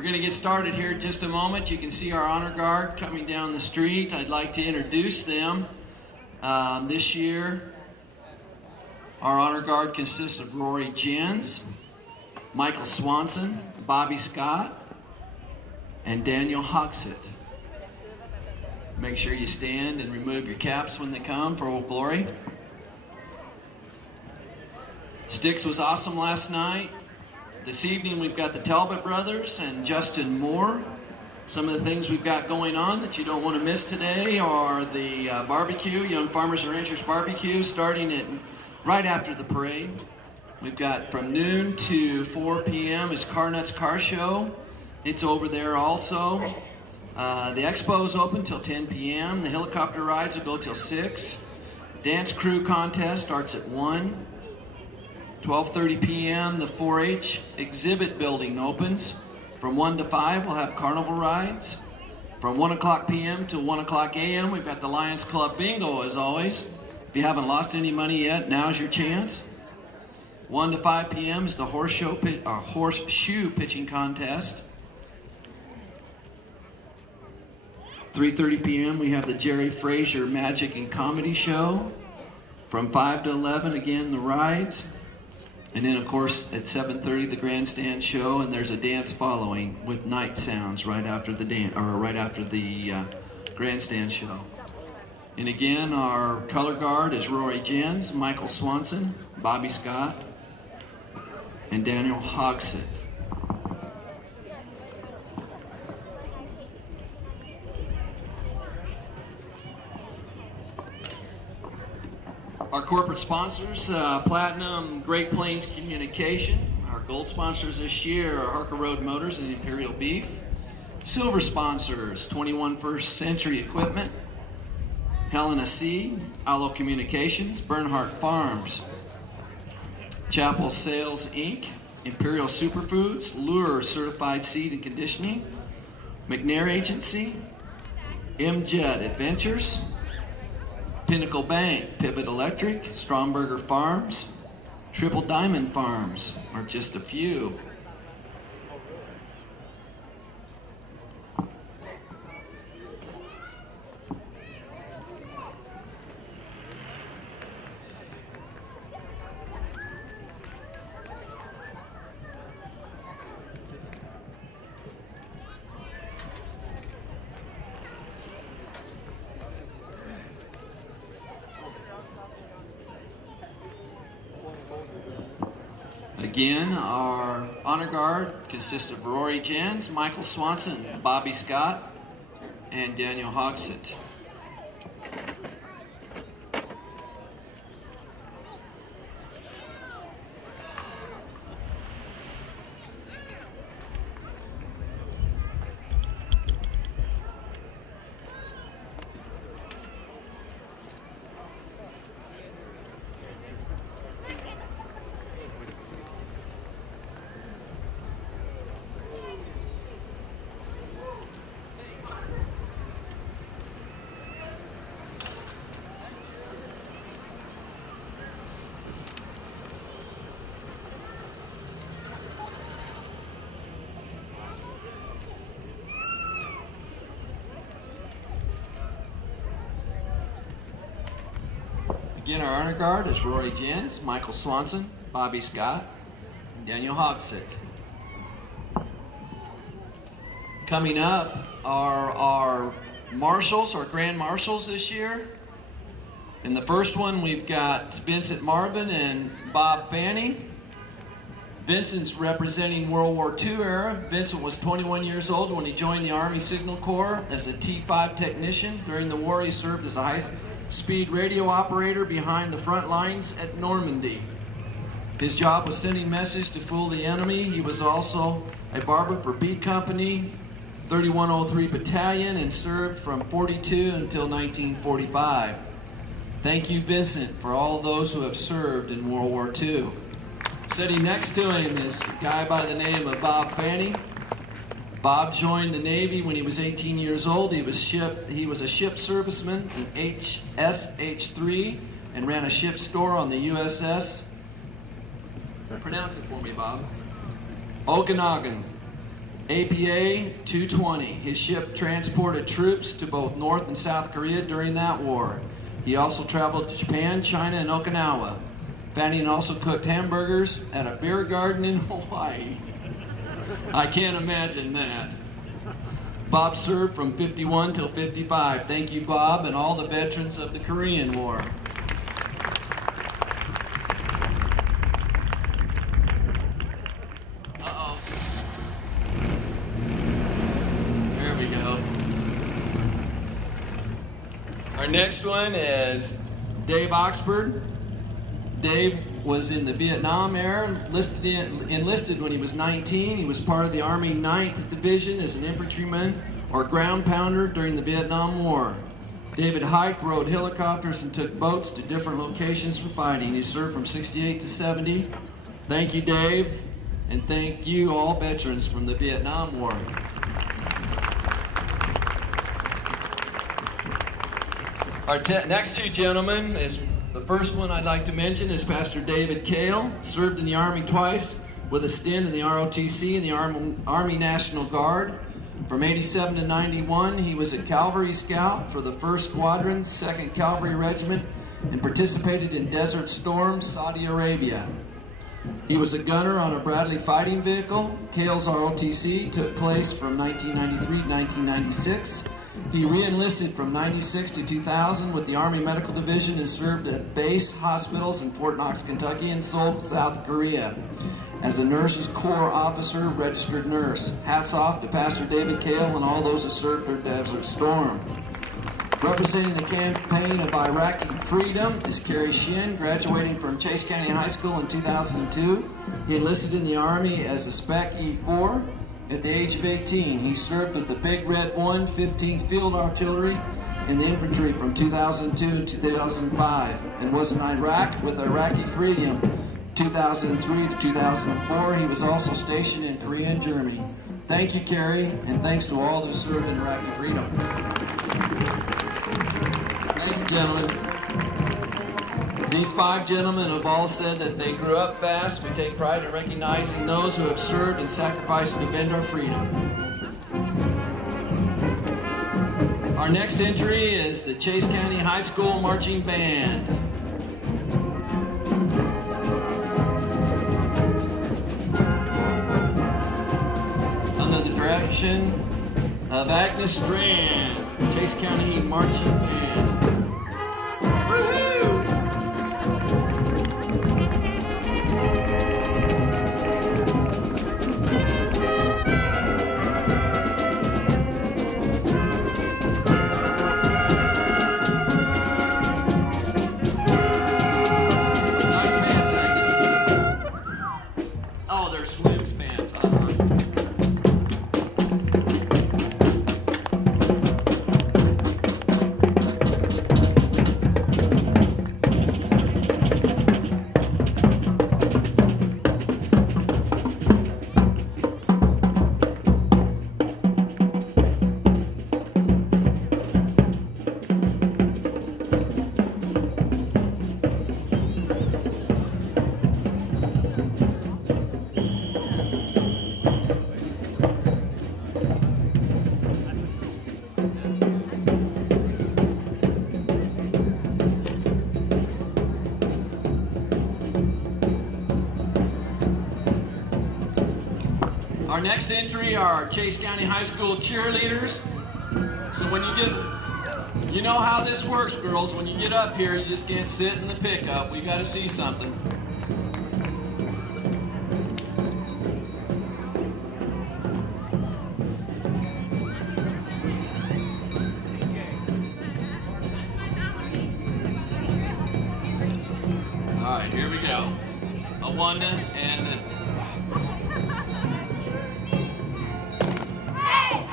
We're going to get started here in just a moment. You can see our honor guard coming down the street. I'd like to introduce them. This year, our honor guard consists of Rory Jens, Michael Swanson, Bobby Scott, and Daniel Hoxett. Make sure you stand and remove your caps when they come for Old Glory. Sticks was awesome last night. This evening we've got the Talbot brothers and Justin Moore. Some of the things we've got going on that you don't want to miss today are the barbecue, Young Farmers and Ranchers Barbecue, starting at right after the parade. We've got from noon to 4 p.m. is Car Nuts Car Show. It's over there also. The Expo is open till 10 p.m. The helicopter rides will go till 6. Dance crew contest starts at 1. 12:30 p.m. the 4-H exhibit building opens. From 1 to 5 we'll have carnival rides. From 1 o'clock p.m. to 1 o'clock a.m. we've got the Lions Club Bingo as always. If you haven't lost any money yet, now's your chance. 1 to 5 p.m. is the horseshoe pitching contest. 3:30 p.m. we have the Jerry Frazier Magic and Comedy Show. From 5 to 11 again the rides. And then, of course, at 7:30, the grandstand show, and there's a dance following with night sounds right after the grandstand show. And again, our color guard is Rory Jens, Michael Swanson, Bobby Scott, and Daniel Hoxett. Our corporate sponsors, Platinum, Great Plains Communication. Our gold sponsors this year are Harker Road Motors and Imperial Beef. Silver sponsors, 21 First Century Equipment, Helena C, Allo Communications, Bernhardt Farms, Chapel Sales Inc., Imperial Superfoods, Lure Certified Seed and Conditioning, McNair Agency, M-Jet Adventures, Pinnacle Bank, Pivot Electric, Stromberger Farms, Triple Diamond Farms are just a few. Again, our honor guard consists of Rory Jens, Michael Swanson, Bobby Scott, and Daniel Hoxett. Again, our honor guard is Rory Jens, Michael Swanson, Bobby Scott, and Daniel Hoxett. Coming up are our marshals, our grand marshals this year. In the first one, we've got Vincent Marvin and Bob Fanny. Vincent's representing World War II era. Vincent was 21 years old when he joined the Army Signal Corps as a T5 technician. During the war, he served as a high-speed radio operator behind the front lines at Normandy. His job was sending messages to fool the enemy. He was also a barber for B Company, 3103 Battalion, and served from 42 until 1945. Thank you, Vincent, for all those who have served in World War II. Sitting next to him is a guy by the name of Bob Fanny. Bob joined the Navy when he was 18 years old. He was a ship serviceman in SH-3 and ran a ship store on the USS. Pronounce it for me, Bob. Okanagan. APA 220. His ship transported troops to both North and South Korea during that war. He also traveled to Japan, China, and Okinawa. Fanning also cooked hamburgers at a beer garden in Hawaii. I can't imagine that. Bob served from 51 till 55. Thank you, Bob, and all the veterans of the Korean War. Uh-oh. There we go. Our next one is Dave Oxford. Dave was in the Vietnam era, enlisted when he was 19. He was part of the Army 9th Division as an infantryman or ground pounder during the Vietnam War. David hiked, rode helicopters, and took boats to different locations for fighting. He served from 68 to 70. Thank you, Dave, and thank you all veterans from the Vietnam War. Our next two gentlemen is the first one I'd like to mention is Pastor David Kale. Served in the Army twice with a stint in the ROTC and the Army National Guard. From 87 to 91, he was a Cavalry Scout for the 1st Squadron, 2nd Cavalry Regiment, and participated in Desert Storm, Saudi Arabia. He was a gunner on a Bradley fighting vehicle. Kale's ROTC took place from 1993 to 1996. He re-enlisted from 96 to 2000 with the Army Medical Division and served at base hospitals in Fort Knox, Kentucky and Seoul, South Korea. As a Nurses Corps officer, registered nurse. Hats off to Pastor David Kale and all those who served during Desert Storm. Representing the campaign of Iraqi freedom is Kerry Shin, graduating from Chase County High School in 2002. He enlisted in the Army as a Spec E4. At the age of 18, he served with the Big Red 1, 15th Field Artillery in the infantry from 2002 to 2005 and was in Iraq with Iraqi Freedom 2003 to 2004. He was also stationed in Korea and Germany. Thank you, Kerry, and thanks to all who served in Iraqi Freedom. Thank you, gentlemen. These 5 gentlemen have all said that they grew up fast. We take pride in recognizing those who have served and sacrificed to defend our freedom. Our next entry is the Chase County High School Marching Band. Under the direction of Agnes Strand, Chase County Marching Band. Slim's pants, Our next entry are Chase County High School cheerleaders. So when you know how this works, girls. When you get up here, you just can't sit in the pickup. We got to see something. All right, here we go. A 1 and a... Hey!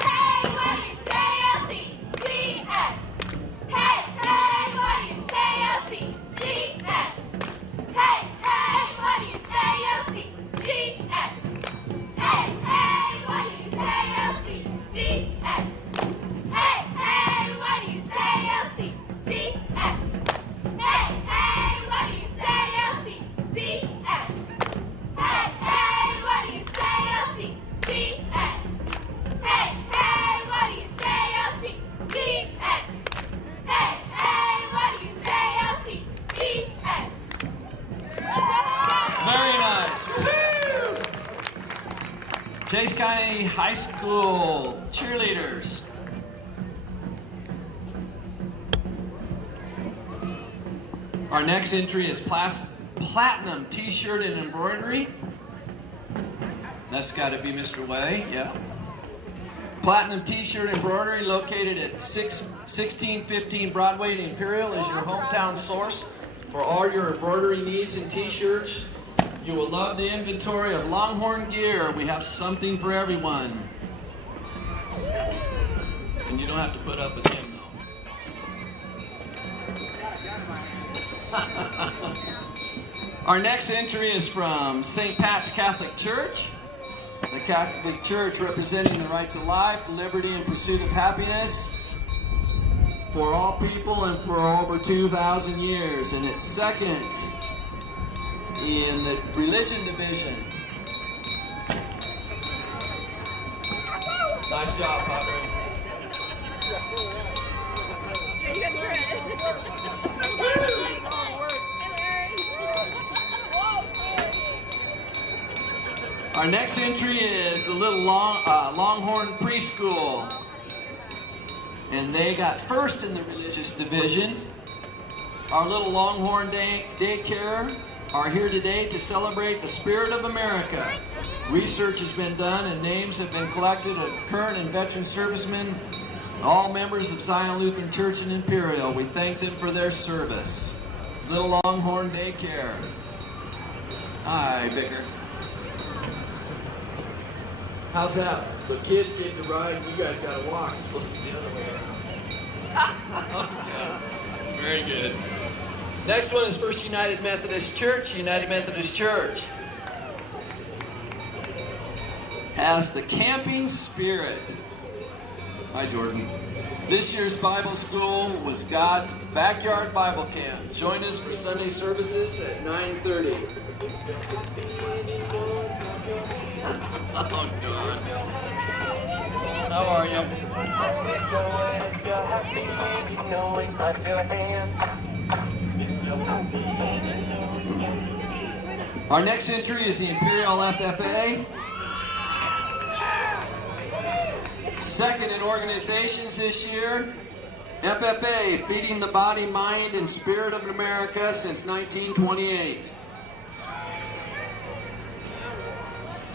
Chase County High School cheerleaders. Our next entry is platinum t-shirt and embroidery. That's got to be Mr. Way, yeah. Platinum t-shirt embroidery located at 1615 Broadway in Imperial is your hometown source for all your embroidery needs and t-shirts. You will love the inventory of Longhorn gear. We have something for everyone. And you don't have to put up with him, though. Our next entry is from St. Pat's Catholic Church. The Catholic Church representing the right to life, liberty, and pursuit of happiness for all people and for over 2,000 years. And it's second in the religion division. Nice job, Padre. Our next entry is the little Longhorn Preschool. And they got first in the religious division. Our little Longhorn Daycare are here today to celebrate the spirit of America. Research has been done and names have been collected of current and veteran servicemen, all members of Zion Lutheran Church in Imperial. We thank them for their service. Little Longhorn Daycare. Hi, Vicar. How's that? The kids get to ride, you guys got to walk. It's supposed to be the other way around. Okay. Very good. Next one is First United Methodist Church. United Methodist Church has the camping spirit. Hi, Jordan. This year's Bible school was God's backyard Bible camp. Join us for Sunday services at 9:30. Oh, Don. How are you? Our next entry is the Imperial FFA. Second in organizations this year. FFA, Feeding the Body, Mind, and Spirit of America since 1928.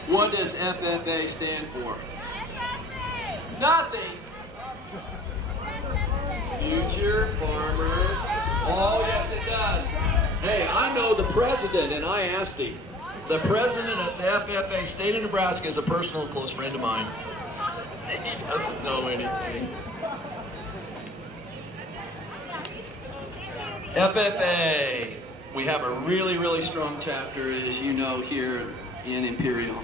What does FFA stand for? Nothing. Future Farmers. Oh, yes, it does. Hey, I know the president, and I asked him. The president of the FFA state of Nebraska is a personal close friend of mine. He doesn't know anything. FFA. We have a really, really strong chapter, as you know, here in Imperial.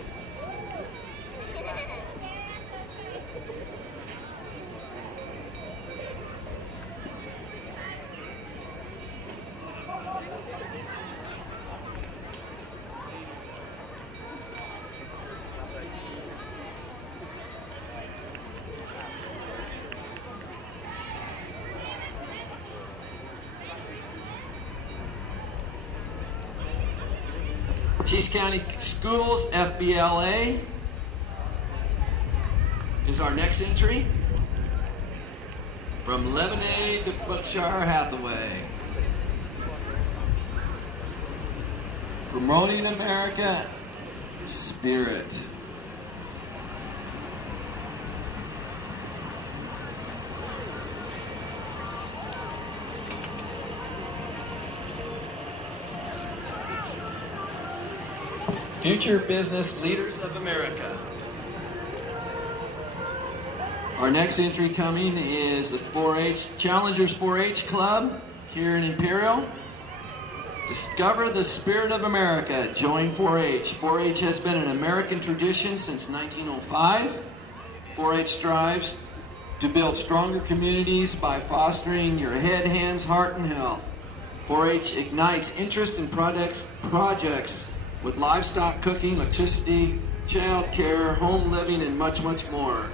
Chase County Schools, FBLA, is our next entry. From Lemonade to Berkshire Hathaway. Promoting America spirit. Future Business Leaders of America. Our next entry coming is the 4-H Challengers 4-H Club here in Imperial. Discover the spirit of America. Join 4-H. 4-H has been an American tradition since 1905. 4-H strives to build stronger communities by fostering your head, hands, heart, and health. 4-H ignites interest in projects with livestock, cooking, electricity, child care, home living, and much, much more.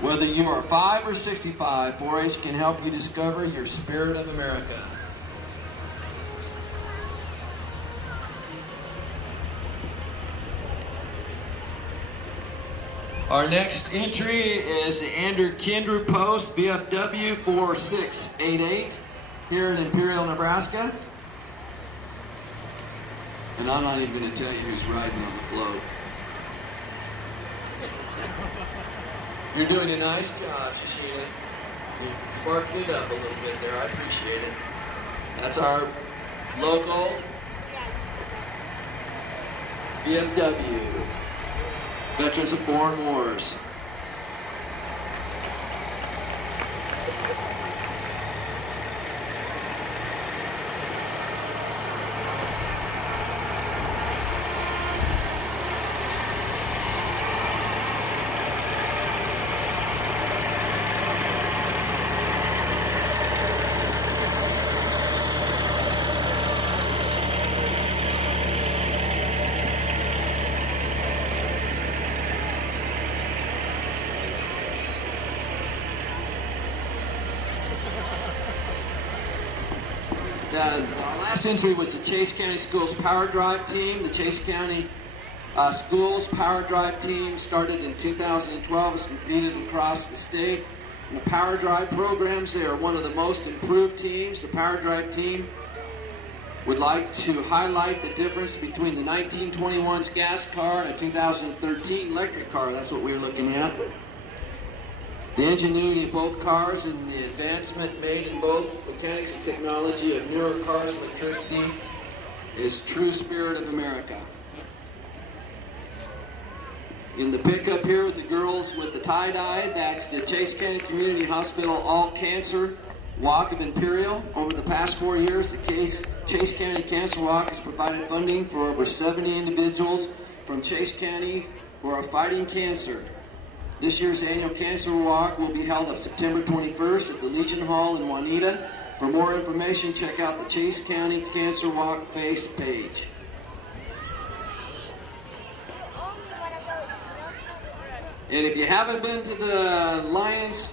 Whether you are 5 or 65, 4-H can help you discover your spirit of America. Our next entry is the Andrew Kendrew Post VFW 4688 here in Imperial, Nebraska. And I'm not even going to tell you who's riding on the float. You're doing a nice job, Shashina. You sparked it up a little bit there. I appreciate it. That's our local VFW, Veterans of Foreign Wars. Our last entry was the Chase County Schools Power Drive team. The Chase County Schools Power Drive team started in 2012, has competed across the state. In the Power Drive programs, they are one of the most improved teams. The Power Drive team would like to highlight the difference between the 1921's gas car and a 2013 electric car. That's what we're looking at. The ingenuity of both cars and the advancement made in both mechanics and technology of newer cars' electricity is true spirit of America. In the pickup here with the girls with the tie-dye, that's the Chase County Community Hospital All Cancer Walk of Imperial. Over the past 4 years, the Chase County Cancer Walk has provided funding for over 70 individuals from Chase County who are fighting cancer. This year's annual Cancer Walk will be held on September 21st at the Legion Hall in Juanita. For more information, check out the Chase County Cancer Walk face page. And if you haven't been to the Lions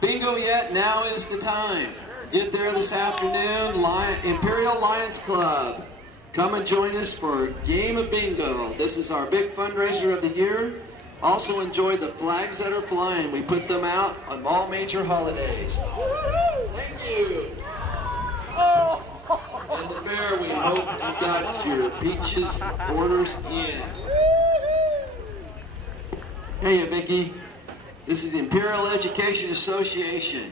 Bingo yet, now is the time. Get there this afternoon, Imperial Lions Club. Come and join us for a game of bingo. This is our big fundraiser of the year. Also enjoy the flags that are flying. We put them out on all major holidays. Thank you. And the fair, we hope you got your peaches orders in. Hey, Vicki. This is the Imperial Education Association.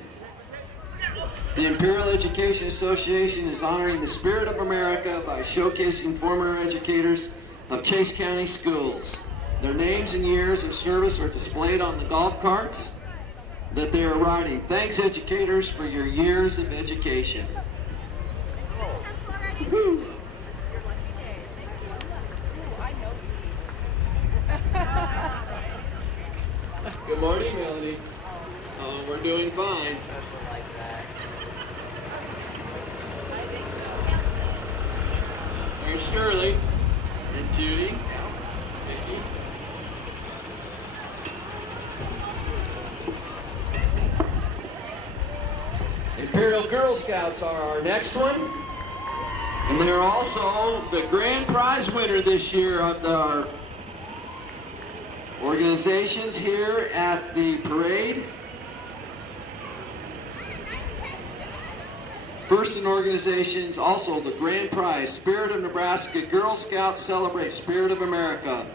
The Imperial Education Association is honoring the spirit of America by showcasing former educators of Chase County schools. Their names and years of service are displayed on the golf carts that they are riding. Thanks, educators, for your years of education. Woo. Good morning, Melanie. Oh, we're doing fine. Here's Shirley and Judy. Vicki. Imperial Girl Scouts are our next one. And they're also the grand prize winner this year of our organizations here at the parade. First in organizations, also the grand prize, Spirit of Nebraska Girl Scouts celebrate Spirit of America.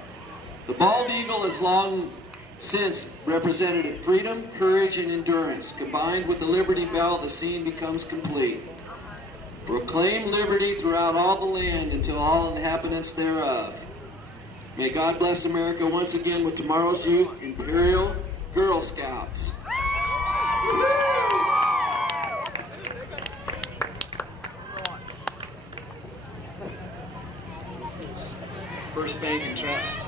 The bald eagle has long since represented freedom, courage, and endurance. Combined with the Liberty Bell, the scene becomes complete. Proclaim liberty throughout all the land until all inhabitants thereof. May God bless America once again with tomorrow's youth, Imperial Girl Scouts. It's First Bank and Trust.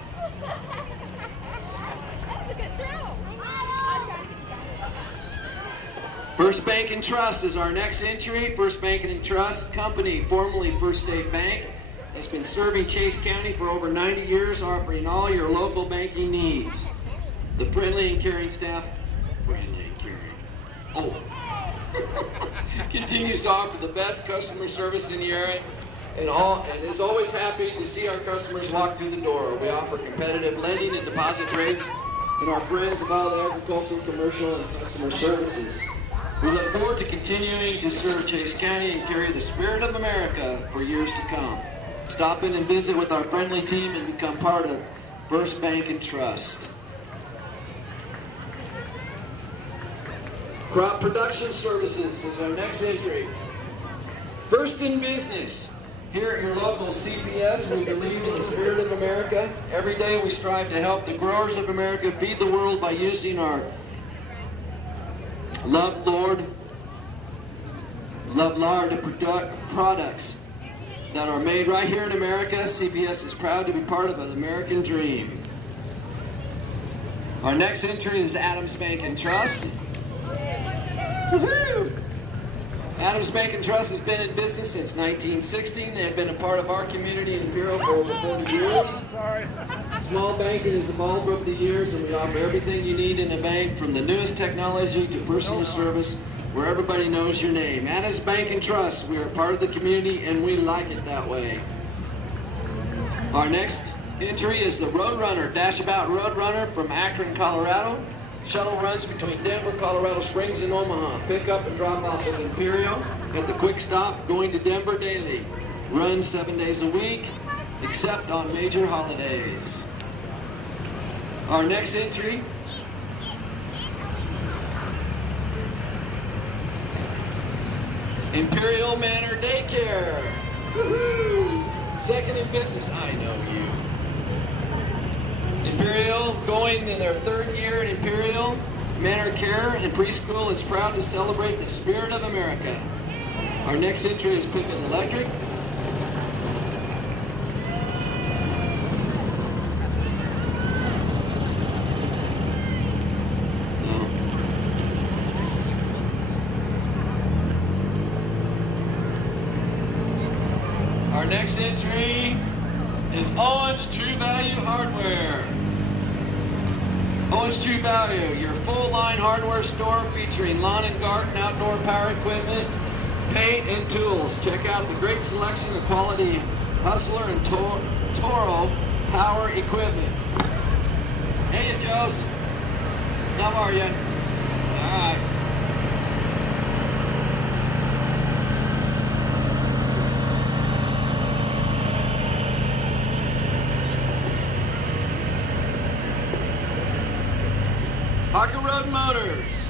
First Bank and Trust is our next entry. First Bank and Trust Company, formerly First State Bank, has been serving Chase County for over 90 years, offering all your local banking needs. The friendly and caring staff, continues to offer the best customer service in the area and is always happy to see our customers walk through the door. We offer competitive lending and deposit rates and our friends of all the agricultural, commercial, and customer services. We look forward to continuing to serve Chase County and carry the spirit of America for years to come. Stop in and visit with our friendly team and become part of First Bank and Trust. Crop Production Services is our next entry. First in business. Here at your local CPS, we believe in the spirit of America. Every day we strive to help the growers of America feed the world by using our Love Lord products that are made right here in America. CPS is proud to be part of the American dream. Our next entry is Adams Bank and Trust. Woohoo! Adams Bank and Trust has been in business since 1916. They have been a part of our community in Imperial for over 40 years. Small banking has evolved over the years, and we offer everything you need in a bank, from the newest technology to personal service, where everybody knows your name. Adams Bank and Trust, we are part of the community, and we like it that way. Our next entry is the Roadrunner, Dashabout Roadrunner from Akron, Colorado. Shuttle runs between Denver, Colorado Springs, and Omaha. Pick up and drop off of Imperial at the quick stop going to Denver daily. Runs 7 days a week, except on major holidays. Our next entry Imperial Manor Daycare. Woohoo! Second in business, I know you. Imperial, going in their third year in Imperial Manor Care and Preschool, is proud to celebrate the spirit of America. Our next entry is Pivot Electric. Our next entry is Owens True Value Hardware. Owens True Value, your full-line hardware store featuring lawn and garden, outdoor power equipment, paint, and tools. Check out the great selection of quality Hustler and Toro power equipment. Hey, Joes. How are you? All right. Parker Road Motors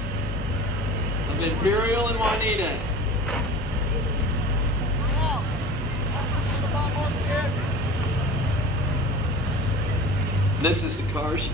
of Imperial and Juanita. This is the cars.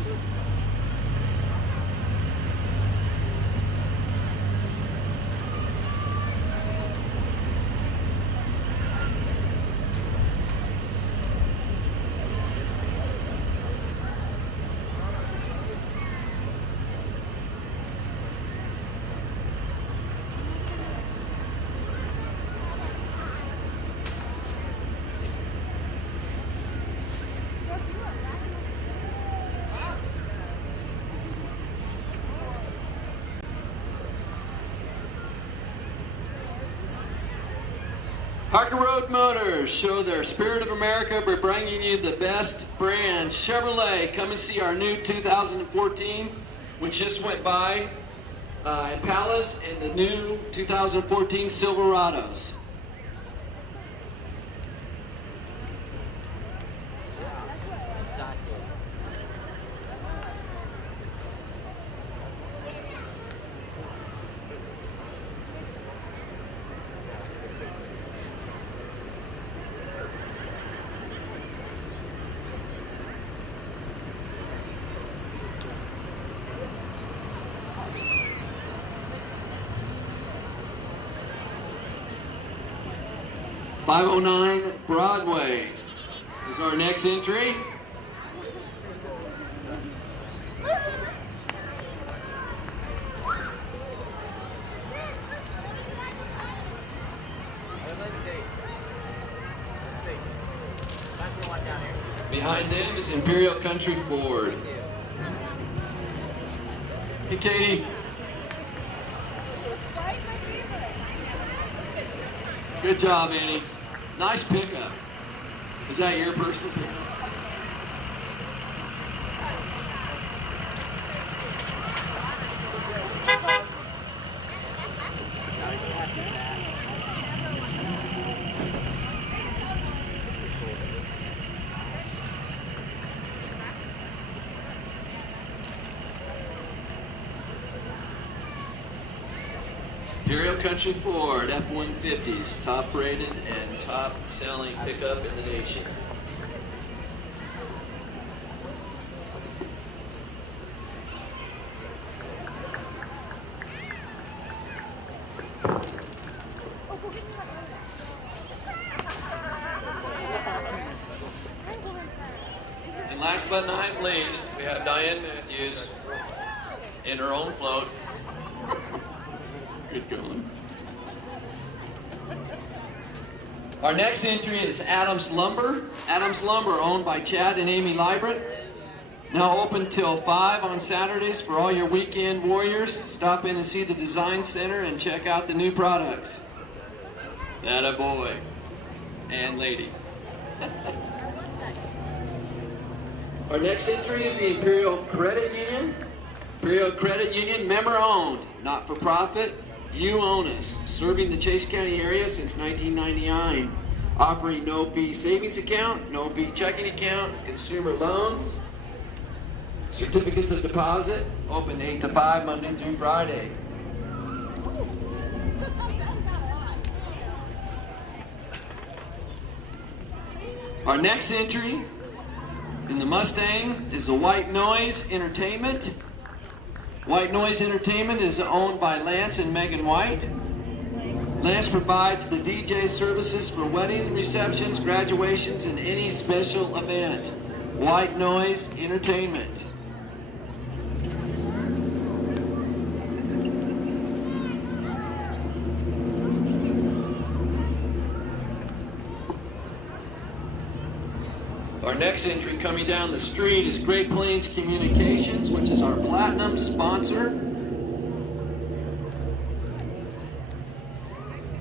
Parker Road Motors show their spirit of America by bringing you the best brand Chevrolet. Come and see our new 2014, which just went by, Impalas, and the new 2014 Silverados. .509 Broadway is our next entry. Behind them is Imperial Country Ford. Hey, Katie. Good job, Annie. Nice pickup. Is that your personal pickup? Imperial Country Ford F-150s, top rated and top selling pickup in the nation. And last but not least, we have Diane Matthews in her own float. Good going. Our next entry is Adams Lumber. Adams Lumber, owned by Chad and Amy Liebert. Now open till 5 on Saturdays for all your weekend warriors. Stop in and see the design center and check out the new products. That a boy and lady. Our next entry is the Imperial Credit Union. Imperial Credit Union, member owned, not for profit. You own us. Serving the Chase County area since 1999. Offering no fee savings account, no fee checking account, consumer loans, certificates of deposit, open 8 to 5 Monday through Friday. Our next entry in the Mustang is the White Noise Entertainment. White Noise Entertainment is owned by Lance and Megan White. Lance provides the DJ services for weddings, receptions, graduations, and any special event. White Noise Entertainment. Our next entry coming down the street is Great Plains Communications, which is our platinum sponsor.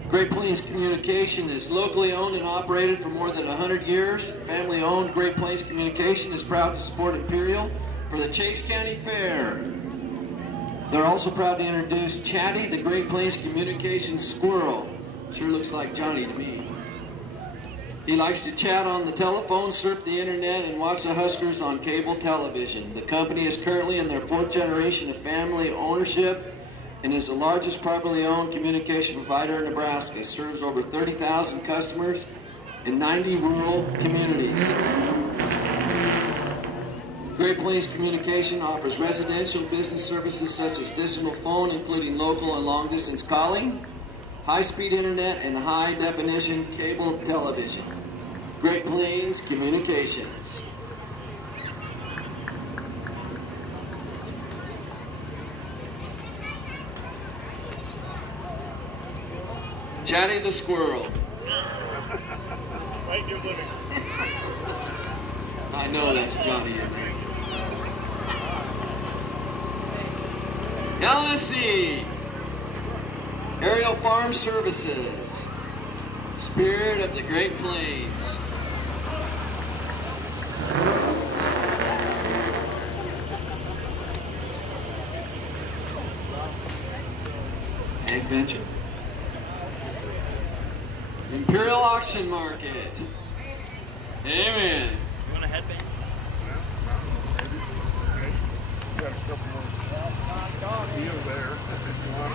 Great Plains Communication is locally owned and operated for more than 100 years. Family-owned Great Plains Communication is proud to support Imperial for the Chase County Fair. They're also proud to introduce Chatty, the Great Plains Communication squirrel. Sure looks like Johnny to me. He likes to chat on the telephone, surf the internet, and watch the Huskers on cable television. The company is currently in their 4th generation of family ownership and is the largest privately owned communication provider in Nebraska. It serves over 30,000 customers in 90 rural communities. Great Plains Communication offers residential business services such as digital phone, including local and long-distance calling, high-speed internet, and high-definition cable television. Great Plains Communications. Chatty the squirrel. Right, you're living. I know that's Johnny. Now let's see. Aerial Farm Services. Spirit of the Great Plains. Adventure. Imperial Auction Market. Amen. You want a headband? Got a couple more deals there if you want.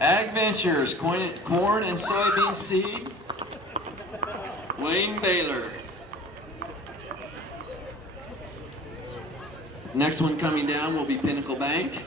Ag Ventures, corn and soybean seed. Wayne Baylor. Next one coming down will be Pinnacle Bank.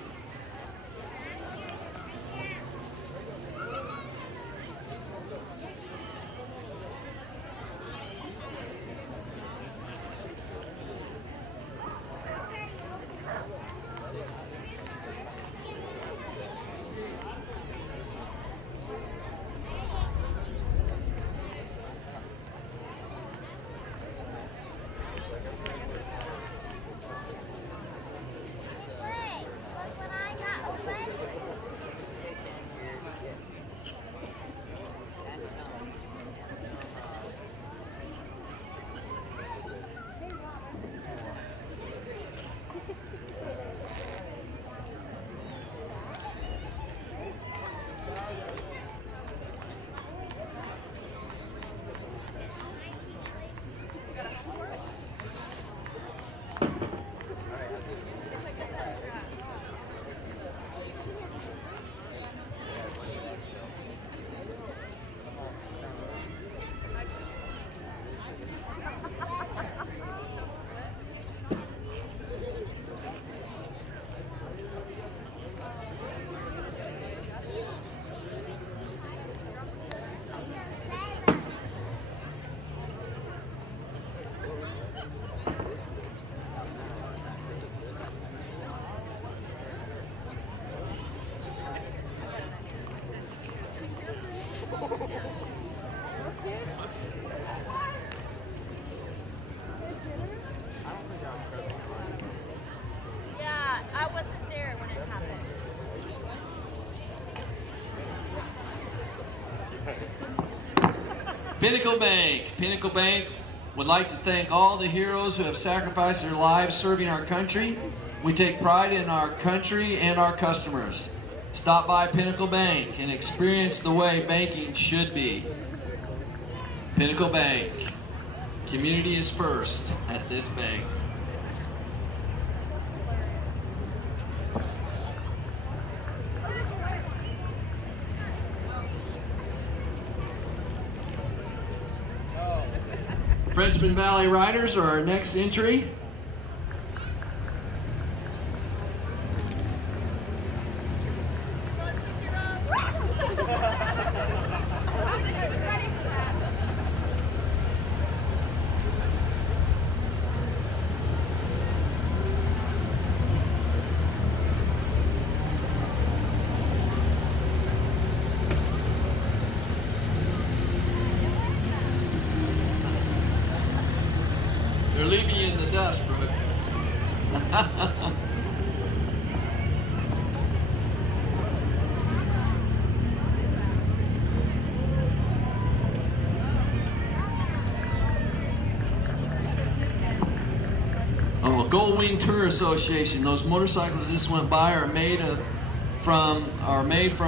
Pinnacle Bank. Pinnacle Bank would like to thank all the heroes who have sacrificed their lives serving our country. We take pride in our country and our customers. Stop by Pinnacle Bank and experience the way banking should be. Pinnacle Bank. Community is first at this bank. Frenchman Valley Riders are our next entry. They're leaving you in the dust, Brooke. Oh, Gold Wing Tour Association. Those motorcycles that just went by are made from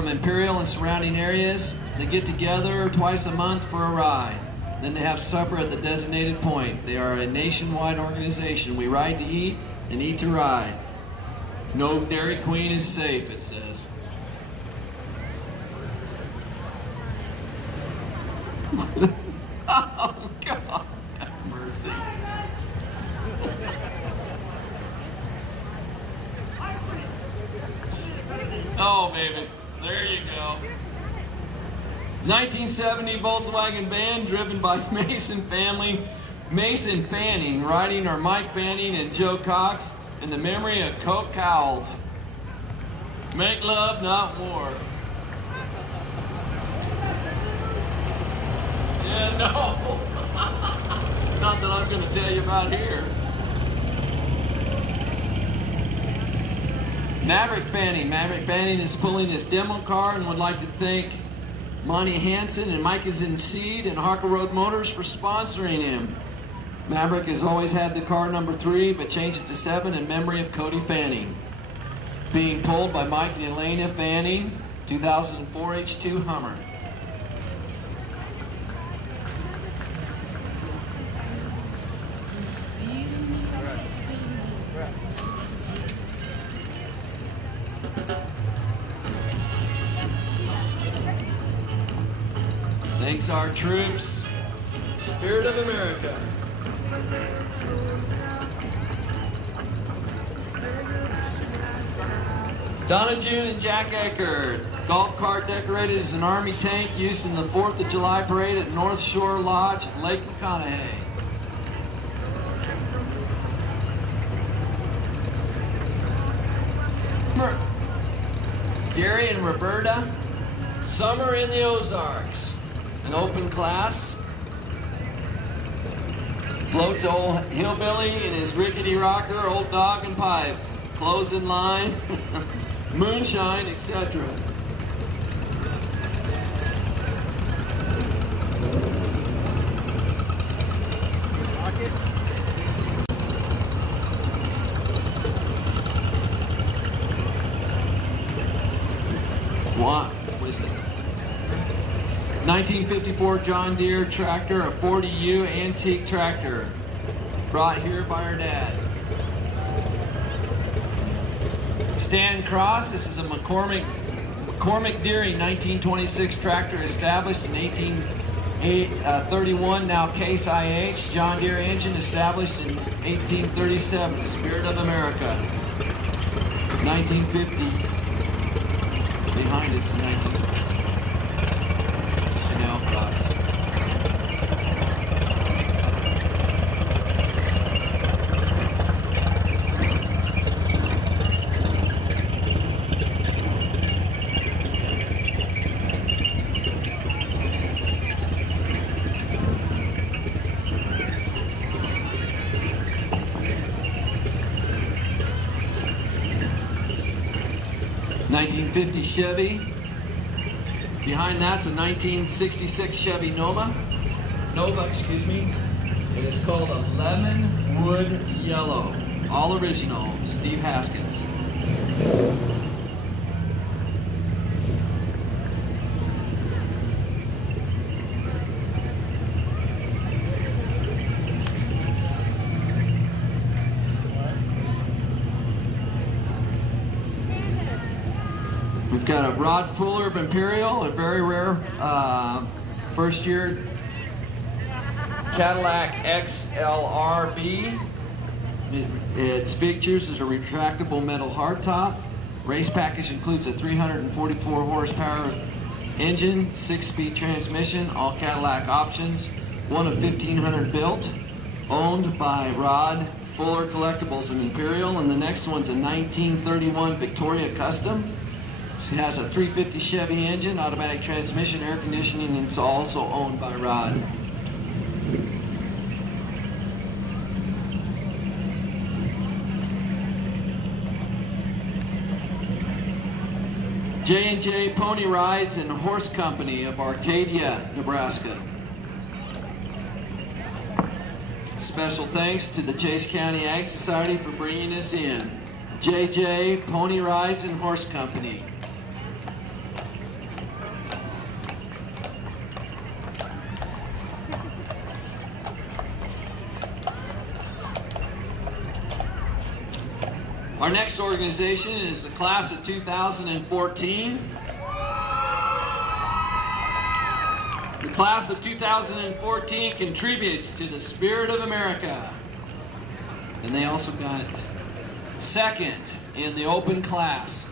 Imperial and surrounding areas. They get together twice a month for a ride. Then they have supper at the designated point. They are a nationwide organization. We ride to eat and eat to ride. No Dairy Queen is safe, it says. Oh, God, have mercy. Oh, baby, there you go. 1970 Volkswagen van driven by Mason family. Mason Fanning, riding are Mike Fanning and Joe Cox in the memory of Coke Cowles. Make love, not war. Yeah, no. Not that I'm going to tell you about here. Maverick Fanning is pulling his demo car and would like to thank Monty Hansen and Mike is in Seed and Harker Road Motors for sponsoring him. Maverick has always had the car number 3, but changed it to 7 in memory of Cody Fanning. Being pulled by Mike and Elena Fanning, 2004 H2 Hummer. Thanks our troops, Spirit of America. Donna June and Jack Eckert. Golf cart decorated as an Army tank used in the 4th of July parade at North Shore Lodge at Lake McConaughey. Gary and Roberta. Summer in the Ozarks. An open class. Floats old hillbilly in his rickety rocker, old dog and pipe. Clothes in line, moonshine, etc. What? Listen. 1954 John Deere tractor, a 40U antique tractor, brought here by our dad. Stan Cross, this is a McCormick Deering 1926 tractor established in 1831, now Case IH. John Deere engine established in 1837, Spirit of America. 1950. Behind it's 1950. Chanel Cross. '50 Chevy. Behind that's a 1966 Chevy Nova. Nova, excuse me. It is called a Lemon Wood Yellow. All original, Steve Haskins. We've got a Rod Fuller of Imperial, a very rare first year Cadillac XLRB. Its features is a retractable metal hardtop. Race package includes a 344 horsepower engine, 6-speed transmission, all Cadillac options, one of 1,500 built, owned by Rod Fuller Collectibles of Imperial, and the next one's a 1931 Victoria Custom. It has a 350 Chevy engine, automatic transmission, air conditioning, and it's also owned by Rod. J&J Pony Rides and Horse Company of Arcadia, Nebraska. Special thanks to the Chase County Ag Society for bringing us in. J&J Pony Rides and Horse Company. Our next organization is the class of 2014. The class of 2014 contributes to the spirit of America. And they also got second in the open class.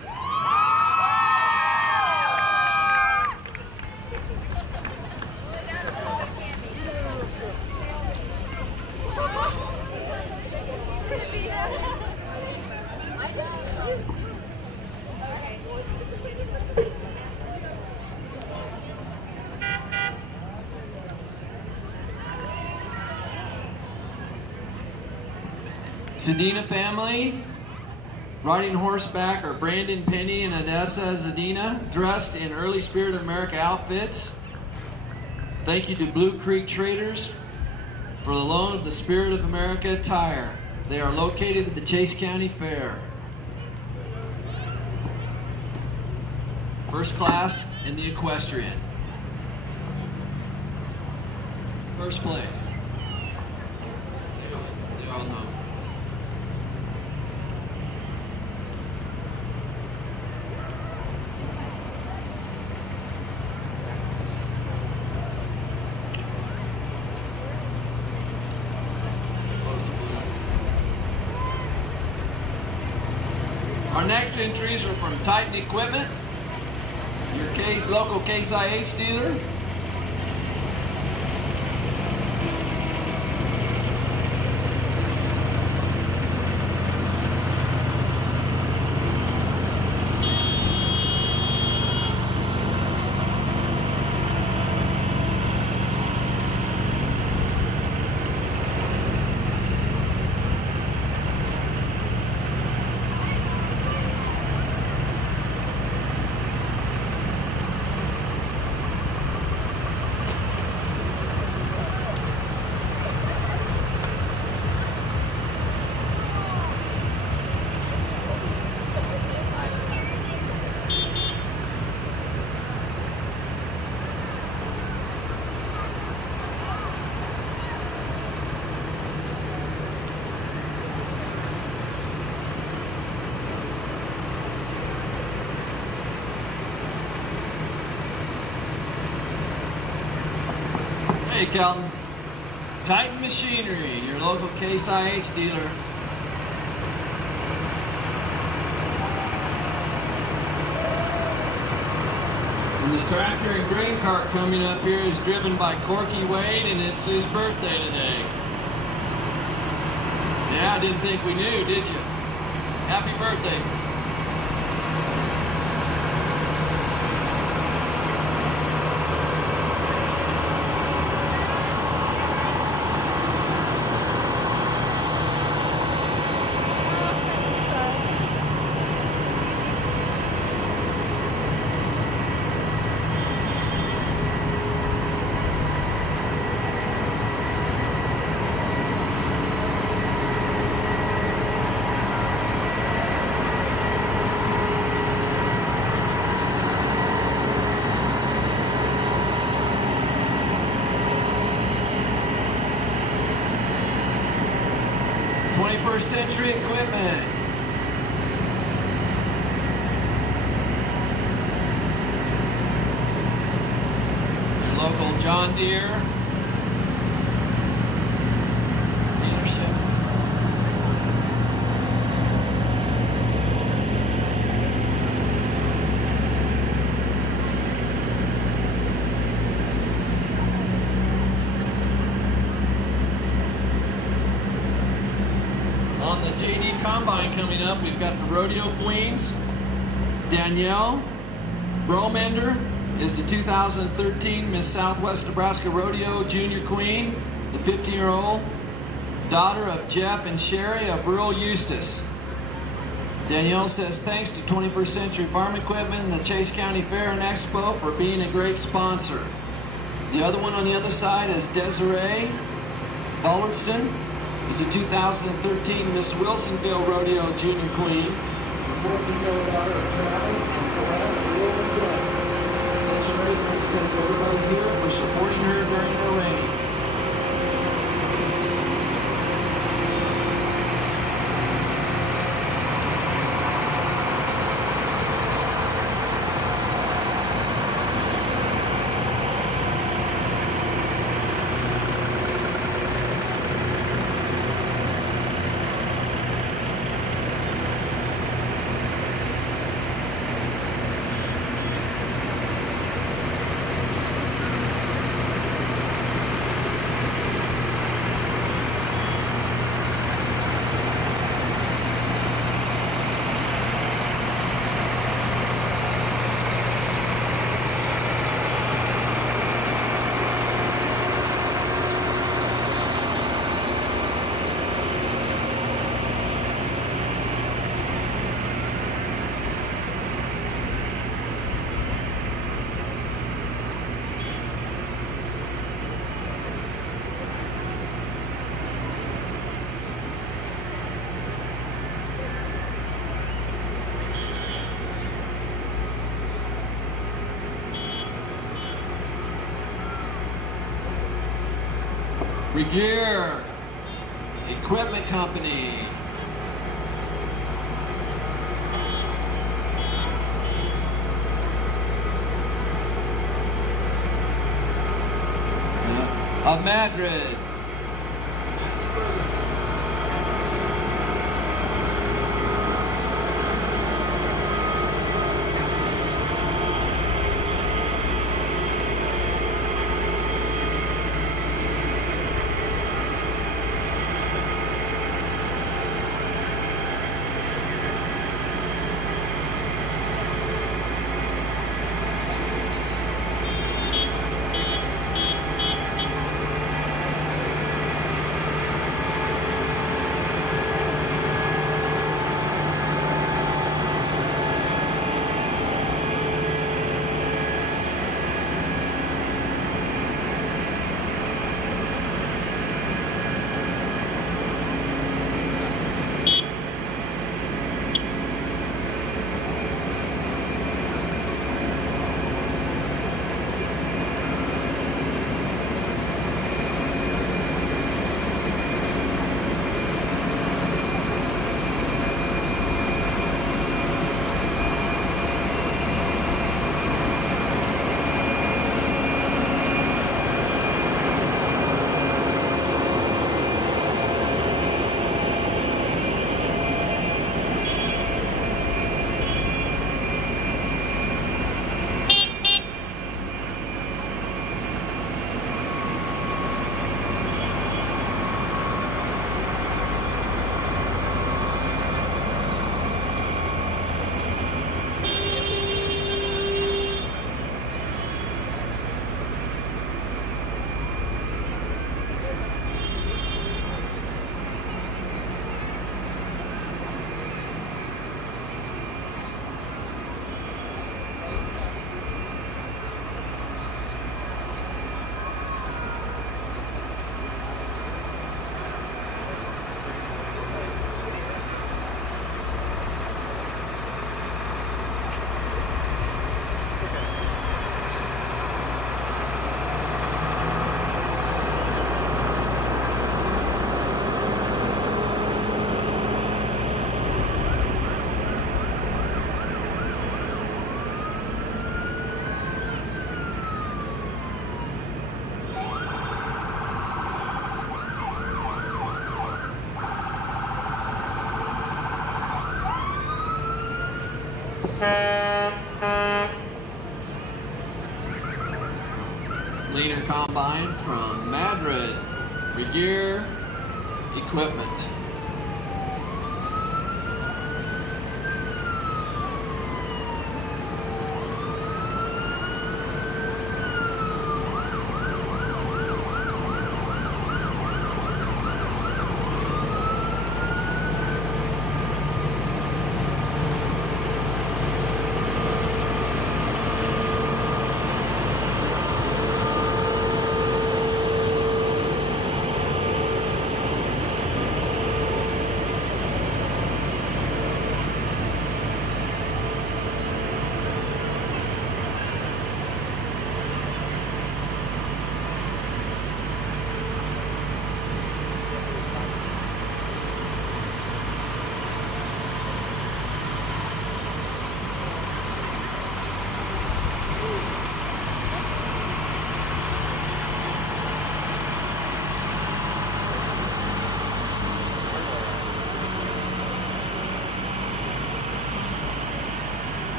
Zadina family, riding horseback are Brandon Penny and Odessa Zadina, dressed in early Spirit of America outfits. Thank you to Blue Creek Traders for the loan of the Spirit of America attire. They are located at the Chase County Fair. First class in the equestrian. First place. They all know. Our next entries are from Titan Equipment, your local Case IH dealer. Hey, Kelton. Titan Machinery, your local Case IH dealer. And the tractor and grain cart coming up here is driven by Corky Wade, and it's his birthday today. Yeah, I didn't think we knew, did you? Happy birthday. 21st Century Equipment. Your local John Deere dealership. On the JD Combine coming up, we've got the Rodeo Queens. Danielle Bromender is the 2013 Miss Southwest Nebraska Rodeo Junior Queen, the 15-year-old daughter of Jeff and Sherry of rural Eustis. Danielle says thanks to 21st Century Farm Equipment and the Chase County Fair and Expo for being a great sponsor. The other one on the other side is Desiree Ballardston. Is the 2013 Miss Wilsonville Rodeo Junior Queen. The 14-year-old daughter of Travis and Colette of rural Woodland. Desiree wants to thank everybody here for supporting her during her reign. Regear Equipment Company. Of Madrid. Leaner combine from Madrid, Regear Equipment.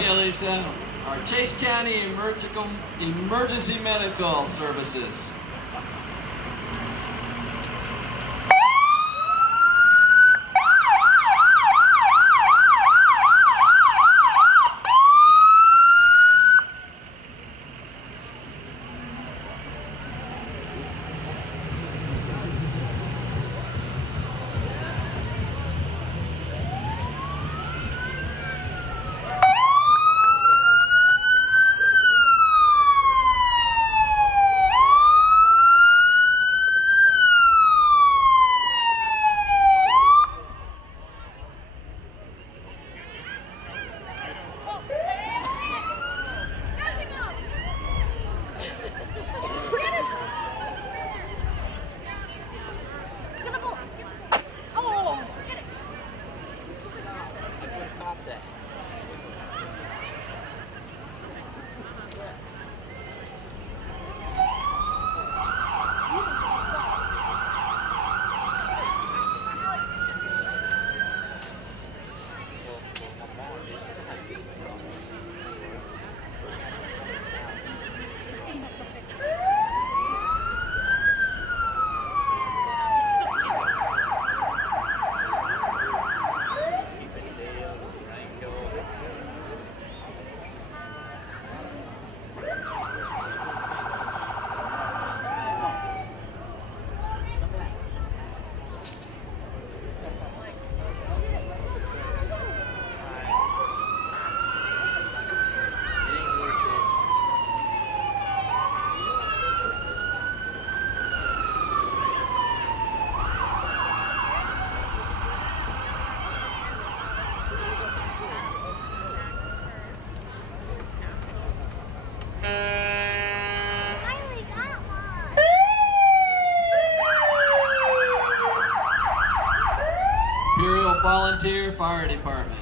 Hey, Elisa. Our Chase County Emergency Medical Services. Imperial Volunteer Fire Department.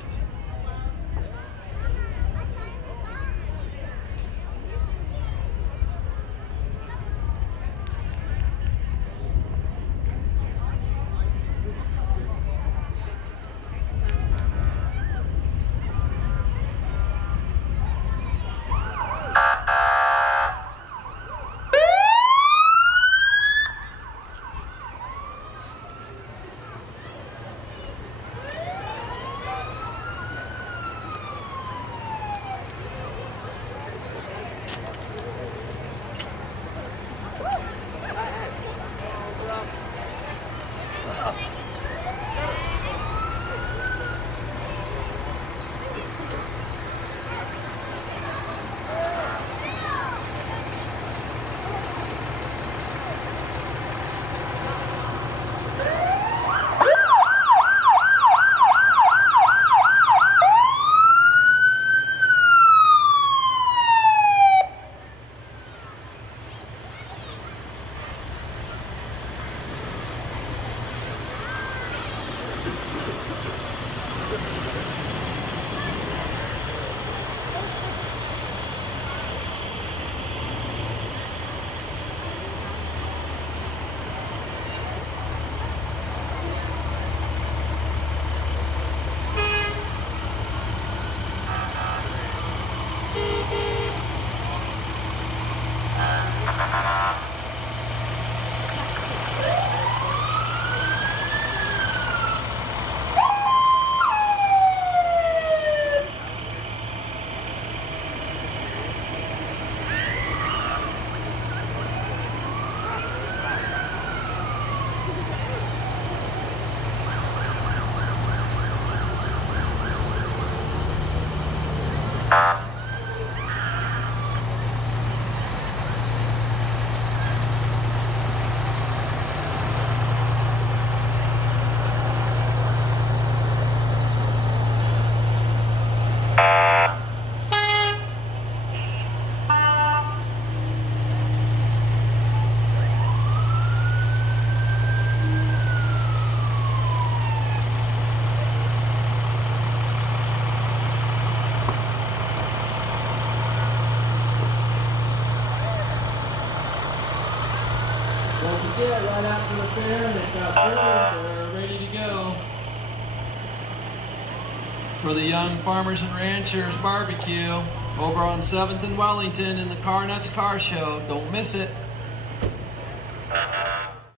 up there. They've got food. They're ready to go for the Young Farmers and Ranchers Barbecue over on 7th and Wellington in the Car Nuts Car Show. Don't miss it.